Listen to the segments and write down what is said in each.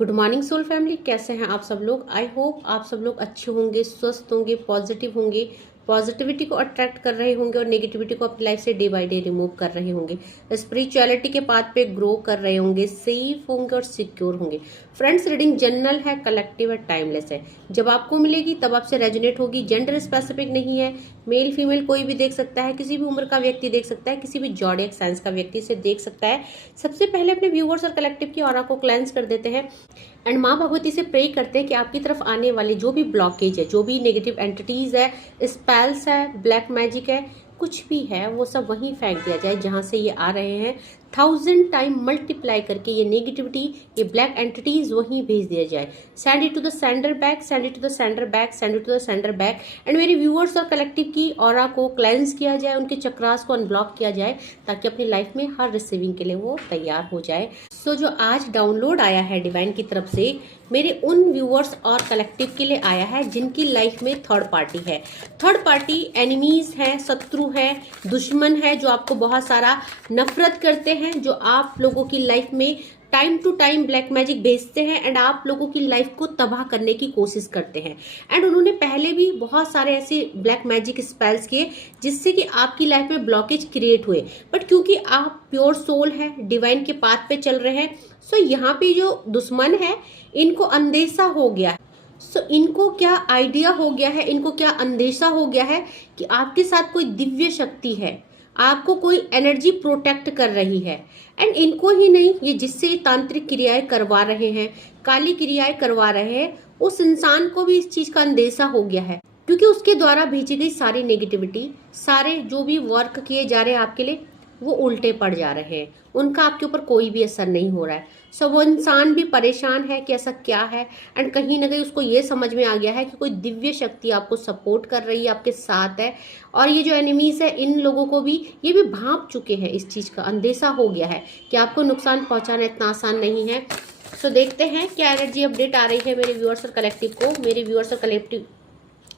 Good morning soul family, कैसे हैं आप सब लोग। आई होप आप सब लोग अच्छे होंगे, स्वस्थ होंगे, पॉजिटिव होंगे, पॉजिटिविटी को अट्रैक्ट कर रहे होंगे और नेगेटिविटी को अपनी लाइफ से डे बाय डे रिमूव कर रहे होंगे, स्पिरिचुअलिटी के पाथ पे ग्रो कर रहे होंगे, सेफ होंगे और सिक्योर होंगे। फ्रेंड्स, रीडिंग जनरल है, कलेक्टिव है, टाइमलेस है। जब आपको मिलेगी तब आपसे रेजोनेट होगी। जेंडर स्पेसिफिक नहीं है, मेल फीमेल कोई भी देख सकता है, किसी भी उम्र का व्यक्ति देख सकता है, किसी भी जॉडियक साइंस का व्यक्ति से देख सकता है। सबसे पहले अपने व्यूअर्स और कलेक्टिव की ऑरा को क्लेंस कर देते हैं एंड माँ भगवती से प्रे करते हैं कि आपकी तरफ आने वाले जो भी ब्लॉकेज है, जो भी नेगेटिव एंटिटीज है, स्पेल्स है, ब्लैक मैजिक है, कुछ भी है, वो सब वहीं फेंक दिया जाए जहां से ये आ रहे हैं। 1000 टाइम मल्टीप्लाई करके ये नेगेटिविटी, ये ब्लैक एंटिटीज वहीं भेज दिया जाए। Send it to the sender back, send it to the sender back, send it to the sender back. And मेरे व्यूअर्स और कलेक्टिव की ऑरा को क्लेंस किया जाए, उनके चक्रास को अनब्लॉक किया जाए, ताकि अपनी लाइफ में हर रिसीविंग के लिए वो तैयार हो जाए। सो जो आज डाउनलोड आया है डिवाइन की तरफ से, मेरे उन व्यूअर्स और कलेक्टिव के लिए आया है जिनकी लाइफ में थर्ड पार्टी है। थर्ड पार्टी एनिमीज है, शत्रु है, दुश्मन है, जो आपको बहुत सारा नफरत करते हैं, जो आप लोगों की लाइफ में time to time black magic भेजते हैं एंड आप लोगों की लाइफ को तबाह करने की कोशिश करते हैं। एंड उन्होंने पहले भी बहुत सारे ऐसे ब्लैक मैजिक स्पेल्स किए जिससे कि आपकी लाइफ में ब्लॉकेज क्रिएट हुए, बट क्योंकि आप प्योर सोल है, डिवाइन के पाथ पे चल रहे हैं, सो यहाँ पे जो दुश्मन है इनको अंदेशा हो गया है। सो इनको क्या आइडिया हो गया है, इनको क्या अंदेशा हो गया है कि आपके साथ कोई दिव्य शक्ति है, आपको कोई एनर्जी प्रोटेक्ट कर रही है। एंड इनको ही नहीं, ये जिससे तांत्रिक क्रियाएं करवा रहे हैं, काली क्रियाएं करवा रहे हैं, उस इंसान को भी इस चीज का अंदेशा हो गया है, क्योंकि उसके द्वारा भेजी गई सारी नेगेटिविटी, सारे जो भी वर्क किए जा रहे हैं आपके लिए, वो उल्टे पड़ जा रहे हैं, उनका आपके ऊपर कोई भी असर नहीं हो रहा है। सो वो इंसान भी परेशान है कि ऐसा क्या है, एंड कहीं ना कहीं उसको ये समझ में आ गया है कि कोई दिव्य शक्ति आपको सपोर्ट कर रही है, आपके साथ है। और ये जो एनिमीज है, इन लोगों को भी ये भी भांप चुके हैं, इस चीज का अंदेशा हो गया है कि आपको नुकसान पहुंचाना इतना आसान नहीं है। सो देखते हैं क्या एनर्जी अपडेट आ रही है मेरे व्यूअर्स और कलेक्टिव को। मेरे व्यूअर्स और कलेक्टिव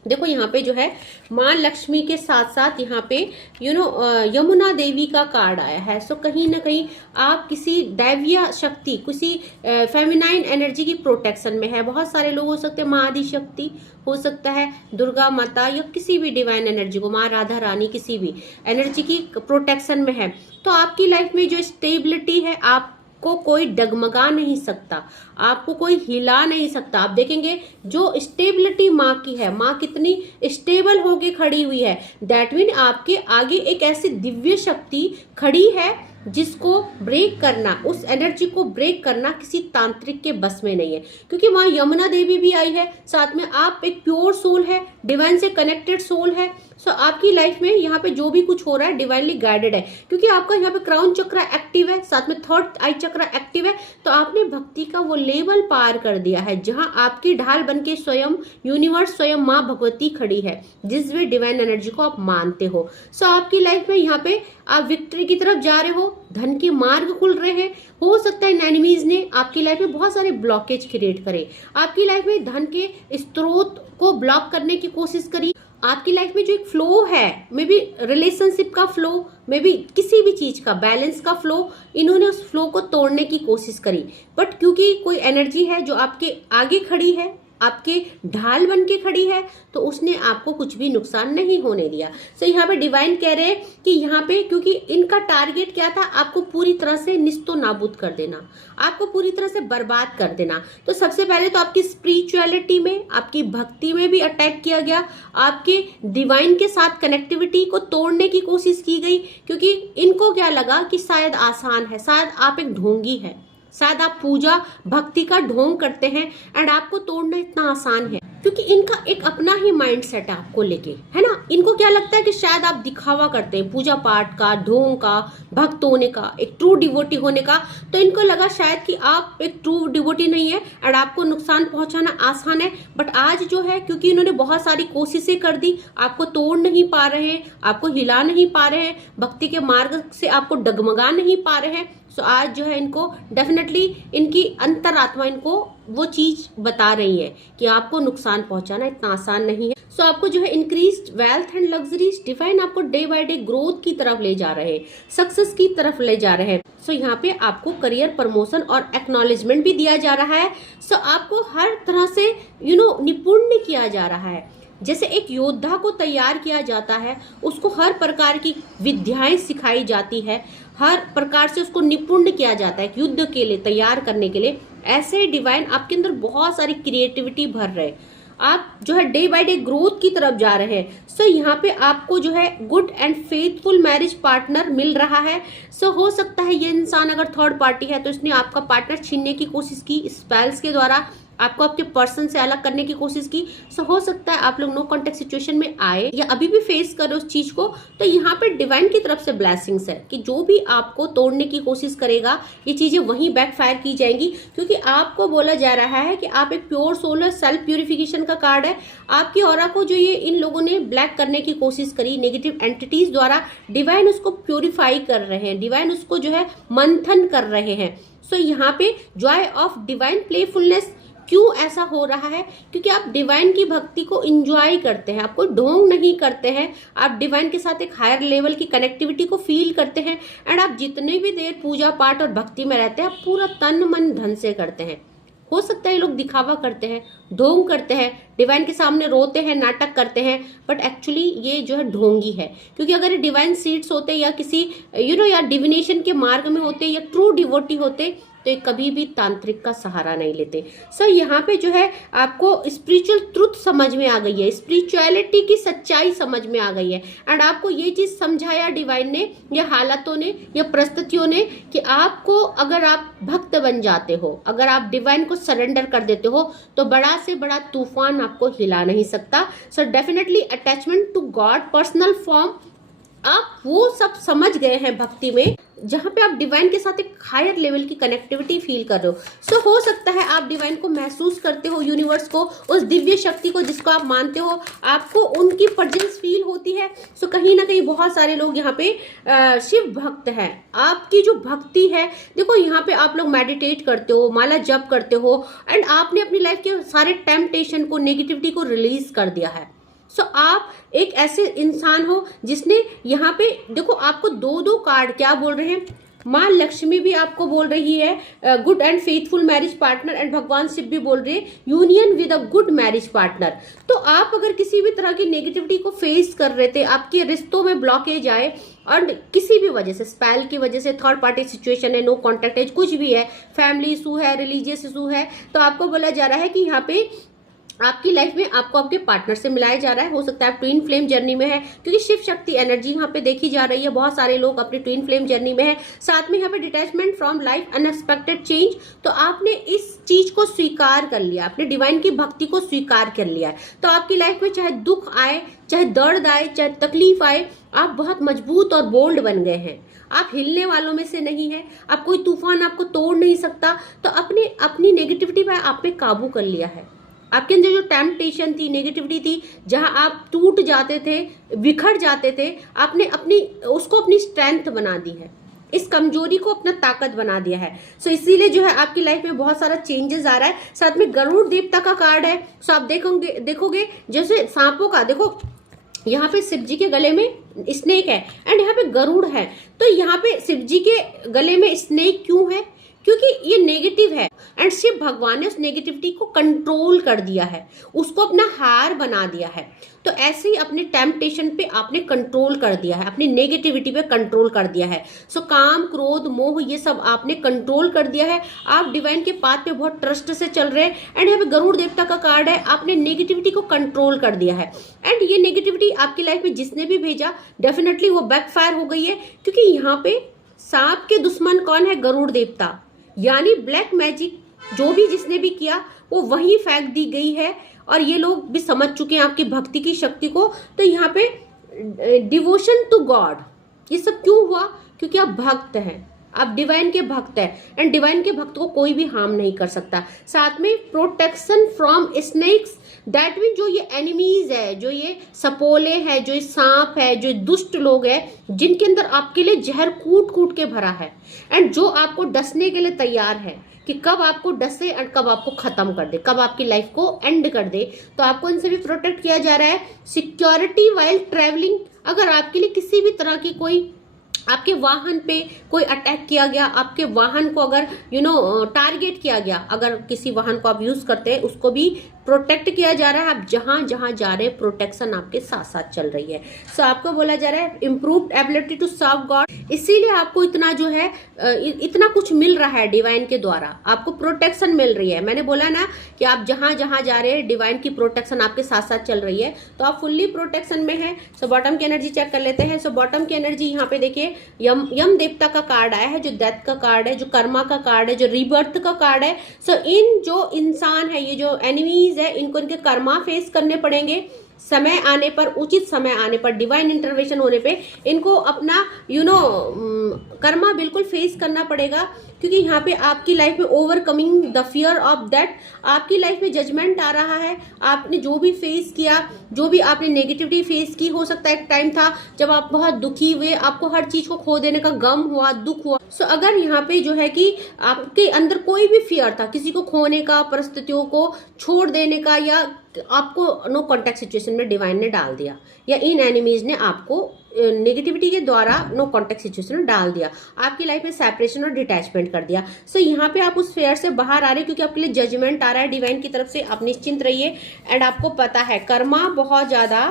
देखो, यहाँ पे जो है माँ लक्ष्मी के साथ साथ यहाँ पे यमुना देवी का कार्ड आया है। सो कहीं ना कहीं आप किसी दैवीय शक्ति, किसी फेमिनाइन एनर्जी की प्रोटेक्शन में है। बहुत सारे लोग हो सकते हैं, माँ आदि शक्ति हो सकता है, दुर्गा माता, या किसी भी डिवाइन एनर्जी को, माँ राधा रानी, किसी भी एनर्जी की प्रोटेक्शन में है। तो आपकी लाइफ में जो स्टेबिलिटी है, आप को कोई डगमगा नहीं सकता, आपको कोई हिला नहीं सकता। आप देखेंगे जो स्टेबिलिटी माँ की है, माँ कितनी स्टेबल होके खड़ी हुई है, दैट मीन आपके आगे एक ऐसी दिव्य शक्ति खड़ी है जिसको ब्रेक करना, उस एनर्जी को ब्रेक करना किसी तांत्रिक के बस में नहीं है। क्योंकि वहां यमुना देवी भी आई है, साथ में आप एक प्योर सोल है, डिवाइन से कनेक्टेड सोल है। सो आपकी लाइफ में यहाँ पे जो भी कुछ हो रहा है डिवाइनली गाइडेड है, क्योंकि आपका यहाँ पे क्राउन चक्र एक्टिव है, साथ में थर्ड आई चक्र एक्टिव है। तो आपने भक्ति का वो लेवल पार कर दिया है जहां आपकी ढाल बनके स्वयं यूनिवर्स, स्वयं माँ भगवती खड़ी है, जिस वे डिवाइन एनर्जी को आप मानते हो। सो आपकी लाइफ में यहाँ पे आप विक्ट्री की तरफ जा रहे हो, धन के मार्ग खुल रहे हैं। हो सकता है एनिमीज ने आपकी लाइफ में बहुत सारे ब्लॉकेज क्रिएट करे, आपकी लाइफ में धन के स्रोत को ब्लॉक करने की कोशिश करी। आपकी लाइफ में जो एक फ्लो है, मे बी रिलेशनशिप का फ्लो, मे बी किसी भी चीज का बैलेंस का फ्लो, इन्होंने उस फ्लो को तोड़ने की कोशिश करी। बट क्योंकि कोई एनर्जी है जो आपके आगे खड़ी है, आपके ढाल बन के खड़ी है, तो उसने आपको कुछ भी नुकसान नहीं होने दिया। सो यहाँ पे डिवाइन कह रहे हैं कि यहाँ पे, क्योंकि इनका टारगेट क्या था, आपको पूरी तरह से निस्तो नाबूद कर देना, आपको पूरी तरह से बर्बाद कर देना। तो सबसे पहले तो आपकी स्पिरिचुअलिटी में, आपकी भक्ति में भी अटैक किया गया, आपके डिवाइन के साथ कनेक्टिविटी को तोड़ने की कोशिश की गई, क्योंकि इनको क्या लगा कि शायद आसान है, शायद आप एक ढोंगी है, शायद आप पूजा भक्ति का ढोंग करते हैं एंड आपको तोड़ना इतना आसान है, क्योंकि इनका एक अपना ही माइंड सेट है आपको लेके, है ना। इनको क्या लगता है कि शायद आप दिखावा करते हैं पूजा पाठ का, ढोंग का, भक्त होने का, एक ट्रू डिवोटी होने का। तो इनको लगा शायद कि आप एक ट्रू डिवोटी नहीं है और आपको नुकसान पहुंचाना आसान है। बट आज जो है, क्योंकि इन्होंने बहुत सारी कोशिशें कर दी, आपको तोड़ नहीं पा रहे हैं, आपको हिला नहीं पा रहे हैं, भक्ति के मार्ग से आपको डगमगा नहीं पा रहे हैं। सो आज जो है इनको डेफिनेटली इनकी अंतरात्मा इनको वो चीज बता रही है कि आपको नुकसान पहुंचाना इतना आसान नहीं है। सो आपको जो है increased wealth and luxuries divine आपको डे बाय डे ग्रोथ की तरफ ले जा रहे हैं, सक्सेस की तरफ ले जा रहे हैं। सो यहाँ पे आपको करियर प्रमोशन और एक्नॉलेजमेंट भी दिया जा रहा है। सो आपको हर तरह से निपुण किया जा रहा है। जैसे एक योद्धा को तैयार किया जाता है, उसको हर प्रकार की विद्याएं सिखाई जाती है, हर प्रकार से उसको निपुण किया जाता है युद्ध के लिए तैयार करने के लिए। ऐसे ही डिवाइन आपके अंदर बहुत सारी क्रिएटिविटी भर रहे, आप जो है डे बाय डे ग्रोथ की तरफ जा रहे हैं। सो यहाँ पे आपको जो है good and faithful marriage partner मिल रहा है। सो हो सकता है ये इंसान अगर थर्ड पार्टी है तो इसने आपका पार्टनर छीनने की कोशिश की, स्पेल्स के द्वारा आपको आपके पर्सन से अलग करने की कोशिश की। सो हो सकता है आप लोग नो कॉन्टेक्ट सिचुएशन में आए या अभी भी फेस करो उस चीज को। तो यहाँ पे डिवाइन की तरफ से ब्लेसिंग्स है कि जो भी आपको तोड़ने की कोशिश करेगा ये चीजें वहीं बैकफायर की जाएंगी, क्योंकि आपको बोला जा रहा है कि आप एक प्योर सोल है। सेल्फ प्यूरिफिकेशन का कार्ड है। आपकी ऑरा को जो ये इन लोगों ने ब्लैक करने की कोशिश करी नेगेटिव एंटिटीज द्वारा, डिवाइन उसको प्योरीफाई कर रहे हैं, डिवाइन उसको जो है मंथन कर रहे हैं। सो यहाँ पे जॉय ऑफ डिवाइन प्लेफुलनेस क्यों ऐसा हो रहा है? क्योंकि आप डिवाइन की भक्ति को एंजॉय करते हैं, आप कोई ढोंग नहीं करते हैं, आप डिवाइन के साथ एक हायर लेवल की कनेक्टिविटी को फील करते हैं। एंड आप जितने भी देर पूजा पाठ और भक्ति में रहते हैं आप पूरा तन मन धन से करते हैं। हो सकता है ये लोग दिखावा करते हैं, ढोंग करते हैं, डिवाइन के सामने रोते हैं, नाटक करते हैं, बट एक्चुअली ये जो है ढोंगी है। क्योंकि अगर ये डिवाइन सीड्स होते या किसी या डिविनेशन के मार्ग में होते या ट्रू डिवोटी होते तो ये कभी भी तांत्रिक का सहारा नहीं लेते। सो यहाँ पे जो है आपको स्पिरिचुअल ट्रुथ समझ में आ गई है, स्पिरिचुअलिटी की सच्चाई समझ में आ गई है। एंड आपको ये चीज समझाया डिवाइन ने या हालातों ने या परिस्थितियों ने कि आपको अगर आप भक्त बन जाते हो, अगर आप डिवाइन को सरेंडर कर देते हो तो बड़ा से बड़ा तूफान आपको हिला नहीं सकता। So definitely attachment to God, personal form, आप वो सब समझ गए हैं भक्ति में जहां पे आप डिवाइन के साथ एक हायर लेवल की कनेक्टिविटी फील कर रहे हो। सो हो सकता है आप डिवाइन को महसूस करते हो, यूनिवर्स को, उस दिव्य शक्ति को जिसको आप मानते हो, आपको उनकी प्रेजेंस फील होती है। सो कहीं ना कहीं बहुत सारे लोग यहाँ पे शिव भक्त हैं। आपकी जो भक्ति है, देखो यहाँ पे आप लोग मेडिटेट करते हो, माला जप करते हो, एंड आपने अपनी लाइफ के सारे टेम्पटेशन को, नेगेटिविटी को रिलीज कर दिया है। सो आप एक ऐसे इंसान हो जिसने यहाँ पे देखो आपको दो कार्ड क्या बोल रहे हैं, माँ लक्ष्मी भी आपको बोल रही है good and faithful marriage partner, and भगवान शिव भी बोल रहे हैं union with a good marriage partner. तो आप अगर किसी भी तरह की नेगेटिविटी को फेस कर रहे थे, आपके रिश्तों में ब्लॉकेज आए और किसी भी वजह से, स्पेल की वजह से, थर्ड पार्टी सिचुएशन है, नो कॉन्टेक्ट एज, कुछ भी है, फैमिली इशू है, रिलीजियस इशू है, तो आपको बोला जा रहा है कि यहाँ पे आपकी लाइफ में आपको आपके पार्टनर से मिलाया जा रहा है। हो सकता है आप ट्विन फ्लेम जर्नी में है, क्योंकि शिव शक्ति एनर्जी यहाँ पे देखी जा रही है। बहुत सारे लोग अपने ट्विन फ्लेम जर्नी में है। साथ में यहाँ पे detachment from life, unexpected change. तो आपने इस चीज को स्वीकार कर लिया, आपने डिवाइन की भक्ति को स्वीकार कर लिया है। तो आपकी लाइफ में चाहे दुख आए, चाहे दर्द आए, चाहे तकलीफ आए, आप बहुत मजबूत और बोल्ड बन गए हैं। आप हिलने वालों में से नहीं है, आप कोई तूफान आपको तोड़ नहीं सकता। तो अपनी नेगेटिविटी पर आपने काबू कर लिया है। आपके अंदर जो टेम्पटेशन थी, नेगेटिविटी थी, जहां आप टूट जाते थे, बिखर जाते थे, आपने उसको अपनी स्ट्रेंथ बना दी है, इस कमजोरी को अपना ताकत बना दिया है। सो इसीलिए जो है आपकी लाइफ में बहुत सारा चेंजेस आ रहा है। साथ में गरुड़ देवता का कार्ड है। सो आप देखोगे जैसे सांपों का, देखो यहाँ पे शिव जी के गले में स्नेक है एंड यहाँ पे गरुड़ है। तो यहाँ पे शिव जी के गले में स्नेक क्यों है? क्योंकि ये नेगेटिव है एंड शिव भगवान ने उस नेगेटिविटी को कंट्रोल कर दिया है, उसको अपना हार बना दिया है। तो ऐसे ही अपने टेम्पटेशन पे आपने कंट्रोल कर दिया है, अपनी नेगेटिविटी पे कंट्रोल कर दिया है। सो काम, क्रोध, मोह, ये सब आपने कंट्रोल कर दिया है। आप डिवाइन के पाथ पे बहुत ट्रस्ट से चल रहे हैं। एंड यहाँ पे गरुड़ देवता का कार्ड है, आपने नेगेटिविटी को कंट्रोल कर दिया है। एंड ये नेगेटिविटी आपकी लाइफ में जिसने भी भेजा, डेफिनेटली वो बैकफायर हो गई है। क्योंकि यहाँ पे सांप के दुश्मन कौन है? गरुड़ देवता, यानी ब्लैक मैजिक जो भी जिसने भी किया वो वहीं फेंक दी गई है। और ये लोग भी समझ चुके हैं आपकी भक्ति की शक्ति को। तो यहाँ पे डिवोशन टू गॉड, ये सब क्यों हुआ? क्योंकि आप भक्त हैं, आप डिवाइन के भक्त है, एंड डिवाइन के भक्त को कोई भी हार्म नहीं कर सकता। साथ में protection from snakes, that mean जो ये एनिमीज है, जो ये सपोले है, जो ये सांप है, जो दुष्ट लोग है जिनके अंदर आपके लिए जहर कूट कूट के भरा है, एंड जो आपको डसने के लिए तैयार है कि कब आपको डसे एंड कब आपको खत्म कर दे, कब आपकी लाइफ को एंड कर दे, तो आपको इनसे भी प्रोटेक्ट किया जा रहा है। सिक्योरिटी वाइल ट्रैवलिंग, अगर आपके लिए किसी भी तरह की कोई आपके वाहन पे कोई अटैक किया गया, आपके वाहन को अगर टारगेट किया गया, अगर किसी वाहन को आप यूज करते हैं उसको भी प्रोटेक्ट किया जा रहा है। आप जहां जहां जा रहे हैं प्रोटेक्शन आपके साथ साथ चल रही है। सो आपको बोला जा रहा है improved ability to serve God, इसीलिए आपको इतना जो है इतना कुछ मिल रहा है डिवाइन के द्वारा, आपको प्रोटेक्शन मिल रही है। मैंने बोला ना कि आप जहां जहां जा रहे हैं डिवाइन की प्रोटेक्शन आपके साथ साथ चल रही है, तो आप फुल्ली प्रोटेक्शन में है। सो बॉटम की एनर्जी चेक कर लेते हैं। सो बॉटम की एनर्जी यहाँ पे देखिए, यम देवता का कार्ड आया है, जो डेथ का कार्ड है, जो कर्मा का कार्ड है, जो रीबर्थ का कार्ड है। सो इन जो इंसान है, ये जो एनिमीज है, इनको इनके कर्मा फेस करने पड़ेंगे। समय आने पर, उचित समय आने पर, डिवाइन इंटरवेंशन होने पे इनको अपना कर्मा बिल्कुल फेस करना पड़ेगा, क्योंकि यहाँ पे आपकी लाइफ में overcoming the fear of that, आपकी लाइफ में जजमेंट आ रहा है। आपने जो भी फेस किया, जो भी आपने नेगेटिविटी फेस की, हो सकता है एक टाइम था जब आप बहुत दुखी हुए, आपको हर चीज को खो देने का गम हुआ, दुख हुआ। सो अगर यहाँ पे जो है कि आपके अंदर कोई भी फियर था किसी को खोने का, परिस्थितियों को छोड़ देने का, या आपको नो कॉन्टेक्ट सिचुएशन में डिवाइन ने डाल दिया, या इन एनिमीज ने आपको नेगेटिविटी के द्वारा नो कॉन्टेक्ट सिचुएशन में डाल दिया, आपकी लाइफ में सेपरेशन और डिटैचमेंट कर दिया। सो यहाँ पे आप उस फेयर से बाहर आ रहे हैं, क्योंकि आपके लिए जजमेंट आ रहा है डिवाइन की तरफ से। आप निश्चिंत रहिए, एंड आपको पता है कर्मा बहुत ज्यादा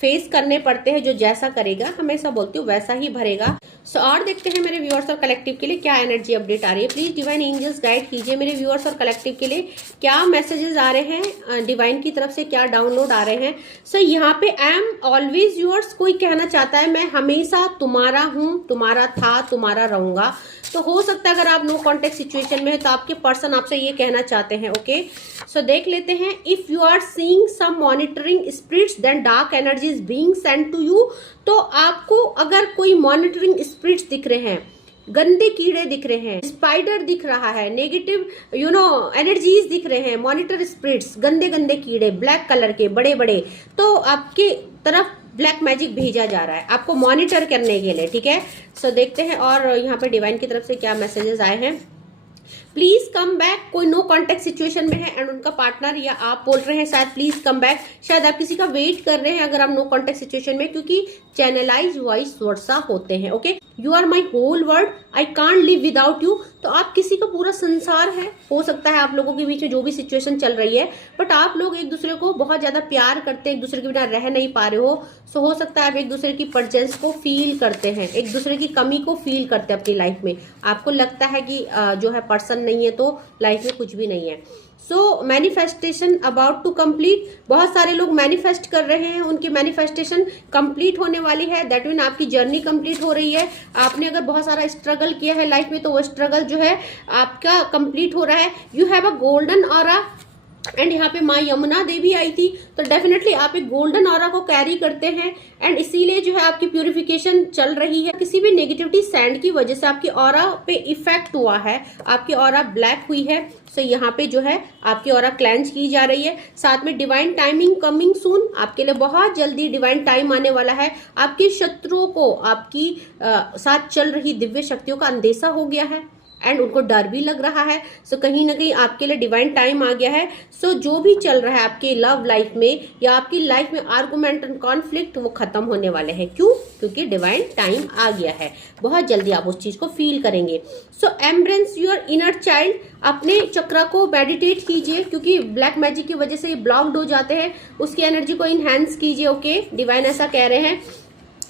फेस करने पड़ते हैं, जो जैसा करेगा, हमेशा बोलती हूँ वैसा ही भरेगा। सो और देखते हैं मेरे व्यूअर्स और कलेक्टिव के लिए क्या एनर्जी अपडेट आ रही है। प्लीज डिवाइन एंजल्स गाइड कीजिए मेरे व्यूअर्स और कलेक्टिव के लिए क्या मैसेजेस आ रहे हैं, डिवाइन की तरफ से क्या डाउनलोड आ रहे हैं। सो यहाँ पे आई एम ऑलवेज योर्स, कोई कहना चाहता है मैं हमेशा तुम्हारा हूँ, तुम्हारा था, तुम्हारा रहूंगा। तो हो सकता है अगर आप नो कॉन्टेक्ट सिचुएशन में है तो आपके पर्सन आपसे ये कहना चाहते हैं। ओके, सो देख लेते हैं। If you are seeing some monitoring spirits then dark energy is being sent to you, तो आपको अगर कोई मॉनिटरिंग स्पिरिट्स दिख रहे हैं, गंदे कीड़े दिख रहे हैं, स्पाइडर दिख रहा है, नेगेटिव एनर्जीज दिख रहे हैं, मॉनिटर स्पिरिट्स, गंदे गंदे कीड़े ब्लैक कलर के बड़े बड़े, तो आपके तरफ ब्लैक मैजिक भेजा जा रहा है आपको मॉनिटर करने के लिए। ठीक है, सो देखते हैं और यहाँ पे डिवाइन की तरफ से क्या मैसेजेस आए हैं। प्लीज कम बैक, कोई नो कॉन्टेक्ट सिचुएशन में है एंड उनका पार्टनर या आप बोल रहे हैं शायद प्लीज कम बैक, शायद आप किसी का वेट कर रहे हैं अगर आप नो कॉन्टेक्ट सिचुएशन में, क्योंकि चैनलाइज वॉइस वर्सा होते हैं। Okay, you are my whole world, I can't live without you, तो आप किसी का पूरा संसार है। हो सकता है आप लोगों के बीच में जो भी सिचुएशन चल रही है, बट आप लोग एक दूसरे को बहुत ज्यादा प्यार करते हैं, एक दूसरे के बिना रह नहीं पा रहे हो। सो हो सकता है आप एक दूसरे की प्रेजेंस को फील करते हैं, एक दूसरे की कमी को फील करते हैं अपनी लाइफ में। आपको लगता है कि जो है पर्सन नहीं है तो लाइफ में कुछ भी नहीं है। सो मैनिफेस्टेशन अबाउट टू कंप्लीट, बहुत सारे लोग मैनिफेस्ट कर रहे हैं, उनकी मैनिफेस्टेशन कंप्लीट होने वाली है। दैट मीन आपकी जर्नी कंप्लीट हो रही है। आपने अगर बहुत सारा स्ट्रगल किया है लाइफ में तो वो स्ट्रगल जो है आपका कंप्लीट हो रहा है। You have a golden aura, and यहाँ पे माँ यमुना देवी आई थी, तो डेफिनेटली आप एक गोल्डन ऑरा को कैरी करते हैं, एंड इसीलिए जो है आपकी प्यूरिफिकेशन चल रही है। किसी भी नेगेटिविटी सैंड की वजह से आपकी ऑरा पे इफेक्ट हुआ है, आपकी ऑरा ब्लैक हुई है। सो यहाँ पे जो है आपकी ऑरा क्लेंज की जा रही है। साथ में डिवाइन टाइमिंग कमिंग सून, आपके लिए बहुत जल्दी डिवाइन टाइम आने वाला है। आपके शत्रुओं को आपकी साथ चल रही दिव्य शक्तियों का अंदेशा हो गया है, एंड उनको डर भी लग रहा है। सो कहीं ना कहीं आपके लिए डिवाइन टाइम आ गया है। सो जो भी चल रहा है आपकी लव लाइफ में या आपकी लाइफ में आर्गुमेंट एंड कॉन्फ्लिक्ट, वो खत्म होने वाले हैं। क्यों? क्योंकि डिवाइन टाइम आ गया है। बहुत जल्दी आप उस चीज को फील करेंगे। सो एम्ब्रेस योर इनर चाइल्ड, अपने चक्रा को मेडिटेट कीजिए, क्योंकि ब्लैक मैजिक की वजह से ये ब्लॉक्ड हो जाते हैं। उसकी एनर्जी को इनहेंस कीजिए। ओके, डिवाइन ऐसा कह रहे हैं।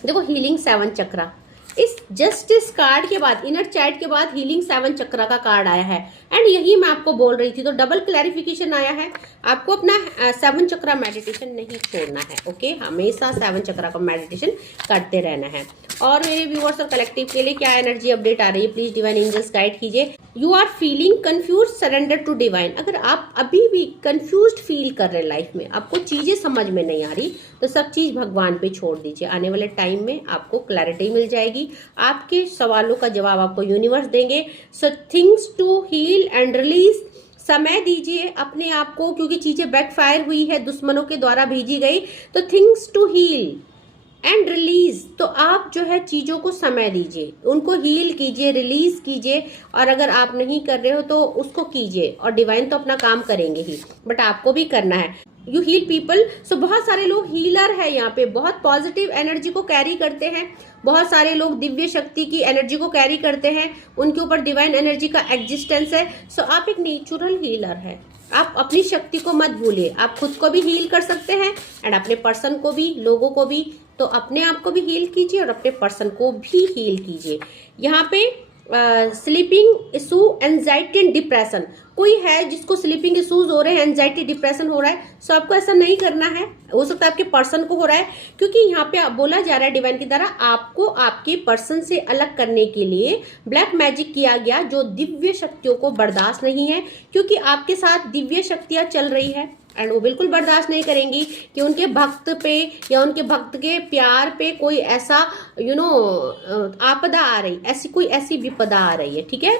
देखो, हीलिंग 7 चक्रा, इस जस्टिस कार्ड के बाद, इनर चाइल्ड के बाद हीलिंग 7 चक्रा का कार्ड आया है, एंड यही मैं आपको बोल रही थी। तो डबल क्लैरिफिकेशन आया है। आपको अपना 7 चक्रा मेडिटेशन नहीं छोड़ना है। ओके, हमेशा 7 चक्रा का मेडिटेशन करते रहना है। और मेरे व्यूअर्स और कलेक्टिव के लिए क्या एनर्जी अपडेट आ रही है, प्लीज डिवाइन एंजल्स गाइड कीजिए। You are feeling confuse, surrender to divine. अगर आप अभी भी कंफ्यूज्ड फील कर रहे हैं लाइफ में, आपको चीजें समझ में नहीं आ रही, तो सब चीज भगवान पे छोड़ दीजिए। आने वाले टाइम में आपको क्लैरिटी मिल जाएगी, आपके सवालों का जवाब आपको यूनिवर्स देंगे। So things to heal and release, समय दीजिए अपने आप को, क्योंकि चीजें बैकफायर हुई है, दुश्मनों के द्वारा भेजी गई। तो things to heal and release, तो आप जो है चीजों को समय दीजिए, उनको हील कीजिए, रिलीज कीजिए। और अगर आप नहीं कर रहे हो तो उसको कीजिए, और डिवाइन तो अपना काम करेंगे ही, बट आपको भी करना है। यू हील पीपल, सो बहुत सारे लोग हीलर है यहाँ पे, बहुत पॉजिटिव एनर्जी को कैरी करते हैं। बहुत सारे लोग दिव्य शक्ति की एनर्जी को कैरी करते हैं, उनके ऊपर डिवाइन एनर्जी का एग्जिस्टेंस है। सो आप एक नेचुरल हीलर है। आप अपनी शक्ति को मत भूलिए, आप खुद को भी हील कर सकते हैं एंड अपने पर्सन को भी, लोगों को भी। तो अपने आप को भी हील कीजिए और अपने पर्सन को भी हील कीजिए। यहाँ पे sleeping issue, anxiety and depression, कोई है जिसको स्लीपिंग इश्यूज हो रहे हैं, एंजाइटी डिप्रेशन हो रहा है, सो आपको ऐसा नहीं करना है। हो सकता है आपके पर्सन को हो रहा है, क्योंकि यहाँ पे बोला जा रहा है डिवाइन की द्वारा, आपको आपके पर्सन से अलग करने के लिए ब्लैक मैजिक किया गया, जो दिव्य शक्तियों को बर्दाश्त नहीं है। क्योंकि आपके साथ दिव्य शक्तियां चल रही है एंड वो बिल्कुल बर्दाश्त नहीं करेंगी कि उनके भक्त पे या उनके भक्त के प्यार पे कोई ऐसा आपदा आ रही, ऐसी विपदा आ रही है। ठीक है,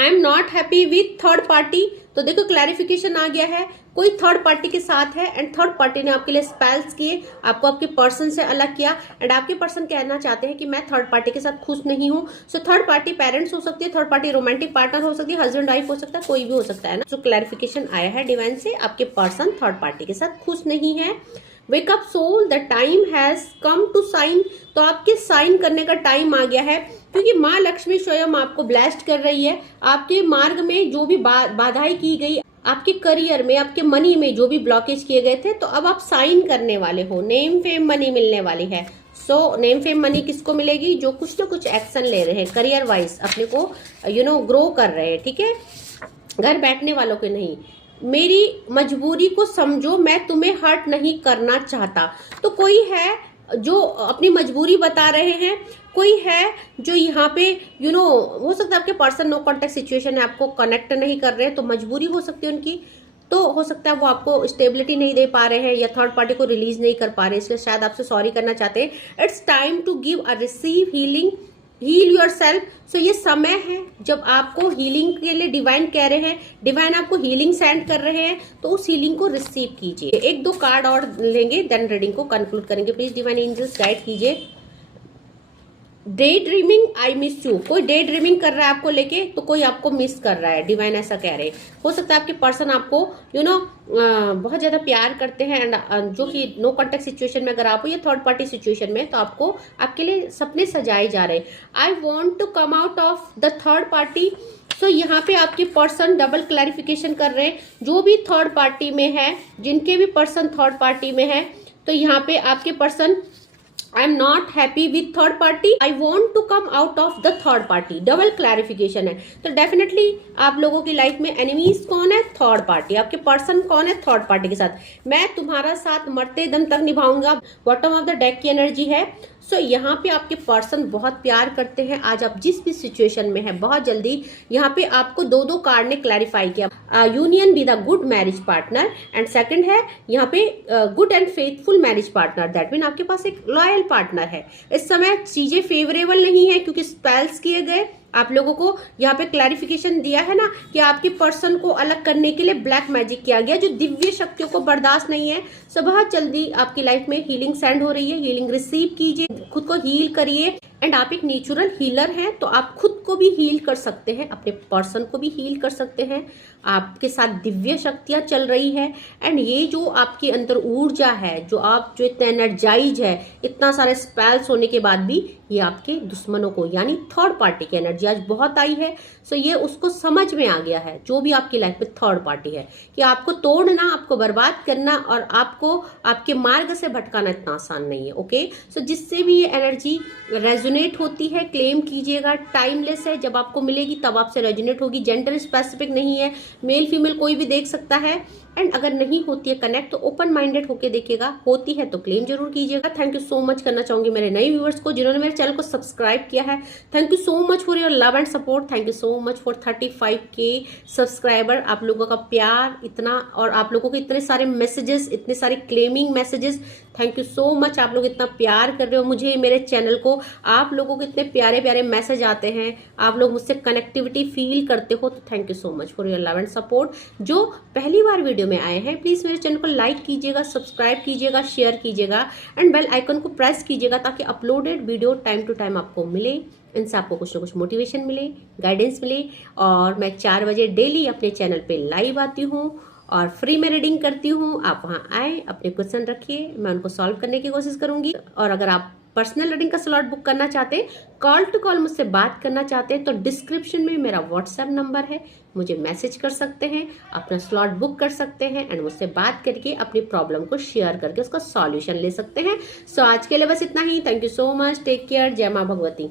आई am not happy with third party, तो देखो क्लैरिफिकेशन आ गया है, कोई थर्ड पार्टी के साथ है एंड थर्ड पार्टी ने आपके लिए स्पेल्स किए, आपको आपके पर्सन से अलग किया एंड आपके पर्सन कहना चाहते हैं कि मैं थर्ड पार्टी के साथ खुश नहीं हूँ। सो थर्ड पार्टी पेरेंट्स हो सकती है, थर्ड पार्टी रोमांटिक पार्टनर हो सकती है, हस्बैंड वाइफ हो सकता है, कोई भी हो सकता है ना। सो क्लैरिफिकेशन आया है डिवाइन से, आपके पर्सन थर्ड पार्टी के साथ खुश नहीं है। Wake up soul, the time has come to sign, तो आपके साइन करने का टाइम आ गया है, क्योंकि माँ लक्ष्मी स्वयं आपको ब्लेस्ड कर रही है। आपके मार्ग में जो भी बाधाएं की गई, आपके करियर में, आपके मनी में जो भी ब्लॉकेज किए गए थे, तो अब आप साइन करने वाले हो, नेम फेम मनी मिलने वाली है। सो नेम फेम मनी किसको मिलेगी, जो कुछ ना कुछ एक्शन ले रहे हैं करियर वाइज, अपने को ग्रो कर रहे हैं। ठीक है, घर बैठने वालों के नहीं। मेरी मजबूरी को समझो, मैं तुम्हें हर्ट नहीं करना चाहता, तो कोई है जो अपनी मजबूरी बता रहे हैं, कोई है जो यहाँ पे हो सकता है आपके पर्सन नो कॉन्टेक्ट सिचुएशन है, आपको कनेक्ट नहीं कर रहे हैं, तो मजबूरी हो सकती है उनकी, तो हो सकता है वो आपको स्टेबिलिटी नहीं दे पा रहे हैं या थर्ड पार्टी को रिलीज नहीं कर पा रहे हैं, इसलिए शायद आपसे सॉरी करना चाहते हैं। It's time to give a receive healing, heal yourself. So ये समय है जब आपको हीलिंग के लिए डिवाइन कह रहे हैं, डिवाइन आपको हीलिंग सेंड कर रहे हैं, तो उस हीलिंग को रिसीव कीजिए। एक दो कार्ड और लेंगे, देन रीडिंग को कंक्लूड करेंगे। प्लीज डिवाइन एंजल्स गाइड कीजिए। Day dreaming, I miss you, कोई डे ड्रीमिंग कर रहा है आपको लेके, तो कोई आपको मिस कर रहा है, डिवाइन ऐसा कह रहे हैं। हो सकता है आपके पर्सन आपको बहुत ज्यादा प्यार करते हैं एंड जो कि नो कॉन्टेक्ट सिचुएशन में अगर आप हो या थर्ड पार्टी सिचुएशन में, तो आपको आपके लिए सपने सजाए जा रहे हैं। I want to come out of the third party, so यहाँ पे आपके पर्सन डबल क्लैरिफिकेशन कर रहे हैं, जो भी थर्ड पार्टी में है, जिनके भी पर्सन थर्ड पार्टी में है, तो यहाँ पे आपके person I am not happy with third party, I want to come out of the third party, double clarification है। तो डेफिनेटली आप लोगों की लाइफ में एनिमीज कौन है, थर्ड पार्टी। आपके पर्सन कौन है, थर्ड पार्टी के साथ मैं तुम्हारा साथ मरते दम तक निभाऊंगा, बॉटम ऑफ द डेक की एनर्जी है। सो यहाँ पे आपके पर्सन बहुत प्यार करते हैं, आज आप जिस भी सिचुएशन में है, बहुत जल्दी यहाँ पे आपको दो कार्ड ने क्लैरिफाई किया, union with a good marriage partner and second है यहाँ पे good and faithful marriage partner, that mean आपके पास एक लॉयल पार्टनर है। इस समय चीजें फेवरेबल नहीं है, क्योंकि स्पेल्स किए गए, आप लोगों को यहाँ पे क्लैरिफिकेशन दिया है ना कि आपके पर्सन को अलग करने के लिए ब्लैक मैजिक किया गया, जो दिव्य शक्तियों को बर्दाश्त नहीं है। सो बहुत जल्दी आपकी लाइफ में हीलिंग सेंड हो रही है, हीलिंग रिसीव कीजिए, खुद को हील करिए एंड आप एक नेचुरल हीलर हैं, तो आप खुद को भी हील कर सकते हैं, अपने पर्सन को भी हील कर सकते हैं। आपके साथ दिव्य शक्तियां चल रही है एंड ये जो आपके अंदर ऊर्जा है, जो इतना एनर्जाइज है, इतना सारे स्पेल्स होने के बाद भी, ये आपके दुश्मनों को यानी थर्ड पार्टी की एनर्जी आज बहुत आई है। सो ये उसको समझ में आ गया है, जो भी आपकी लाइफ में थर्ड पार्टी है, कि आपको तोड़ना, आपको बर्बाद करना और आपको आपके मार्ग से भटकाना इतना आसान नहीं है। ओके, सो जिससे भी ये एनर्जी रेजोनेट होती है, क्लेम कीजिएगा, टाइमलेस है, जब आपको मिलेगी तब आपसे रेजोनेट होगी, जेंडर स्पेसिफिक नहीं है, मेल फीमेल कोई भी देख सकता है। एंड अगर नहीं होती है कनेक्ट तो ओपन माइंडेड होके देखिएगा, होती है तो क्लेम जरूर कीजिएगा। थैंक यू सो मच करना चाहूंगी मेरे नए व्यूअर्स को जिन्होंने मेरे चैनल को सब्सक्राइब किया है। Thank you so much for your love and support. Thank you so much for 35K subscriber. आप लोगों का प्यार इतना और आप लोगों के इतने सारे मैसेजेस, इतने सारे claiming messages, thank you so much. आप लोग इतना प्यार कर रहे हो मुझे, मेरे चैनल को, आप लोगों के इतने प्यारे प्यारे मैसेज आते हैं, आप लोग मुझसे कनेक्टिविटी फील करते हो, तो thank you so much for your love and support. जो पहली बार वीडियो में आए हैं प्लीज मेरे चैनल को लाइक कीजिएगा, सब्सक्राइब कीजिएगा, शेयर कीजिएगा एंड बेल आइकन को प्रेस कीजिएगा ताकि uploaded video time to time आपको मिले, इनसे आपको कुछ ना कुछ मोटिवेशन मिले, गाइडेंस मिले। और मैं 4 बजे डेली अपने चैनल पे लाइव आती हूँ और फ्री में रीडिंग करती हूँ। आप वहाँ आए, अपने क्वेश्चन रखिए, मैं उनको सॉल्व करने की कोशिश करूंगी। और अगर आप पर्सनल रीडिंग का स्लॉट बुक करना चाहते हैं, कॉल टू कॉल मुझसे बात करना चाहते हैं, तो डिस्क्रिप्शन में मेरा व्हाट्सएप नंबर है, मुझे मैसेज कर सकते हैं, अपना स्लॉट बुक कर सकते हैं एंड मुझसे बात करके अपनी प्रॉब्लम को शेयर करके उसका सॉल्यूशन ले सकते हैं। सो आज के लिए बस इतना ही। Thank you so much, take care, जय माँ भगवती।